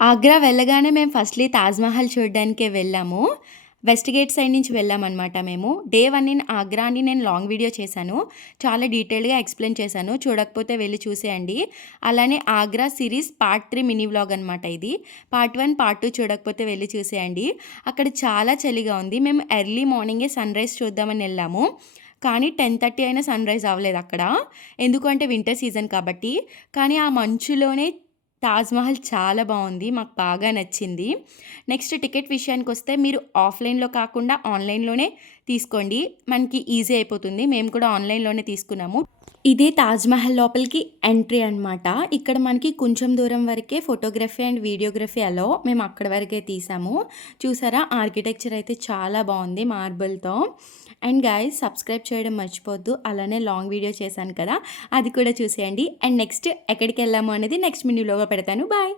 ఆగ్రా వెళ్ళగానే మేము ఫస్ట్‌లీ తాజ్‌మహల్ చూడడానికే వెళ్ళాము. వెస్ట్ గేట్ సైడ్ నుంచి వెళ్ళామనమాట మేము. డే 1 ఇన్ ఆగ్రా అని నేను లాంగ్ వీడియో చేశాను. చాలా డీటెయిల్డ్‌గా ఎక్స్‌ప్లెయిన్ చేశాను. చూడకపోతే వెళ్లి చూసేయండి. అలానే Agra series part 3 mini vlog అనమాట ఇది. పార్ట్ 1, పార్ట్ 2 చూడకపోతే వెళ్లి చూసేయండి. అక్కడ చాలా చలిగా ఉంది. మేము ఎర్లీ మార్నింగే సన్‌రైజ్ చూద్దామని ఎళ్ళాము. కానీ 10:30 అయినా సన్‌రైజ్ అవ్వలేదక్కడ. ఎందుకంటే వింటర్ సీజన్ కాబట్టి. కానీ ఆ మంచులోనే తాజ్‌మహల్ చాలా బావుంది. మాకు బాగా నచ్చింది. నెక్స్ట్ టికెట్ విషయానికొస్తే మీరు ఆఫ్‌లైన్‌లో కాకుండా ఆన్‌లైన్‌లోనే తీసుకోండి. మనకి ఈజీ అయిపోతుంది. మేము కూడా ఆన్‌లైన్‌లోనే తీసుకున్నాము. ఇదే తాజ్‌మహల్ లోపలికి ఎంట్రీ అనమాట. ఇక్కడ మనకి కొంచెం దూరం వరకే ఫోటోగ్రఫీ అండ్ వీడియోగ్రఫీ అలో. మేము అక్కడి వరకే తీసాము. చూసారా ఆర్కిటెక్చర్ అయితే చాలా బావుంది మార్బుల్‌తో. అండ్ గైస్ సబ్స్క్రైబ్ చేయడం మర్చిపోవద్దు. అలానే లాంగ్ వీడియో చేశాను కదా! అది కూడా చూసేయండి. అండ్ నెక్స్ట్ ఎక్కడికెళ్ళాము అనేది నెక్స్ట్ మినీ వ్లాగ్‌లో పెడతాను. బాయ్.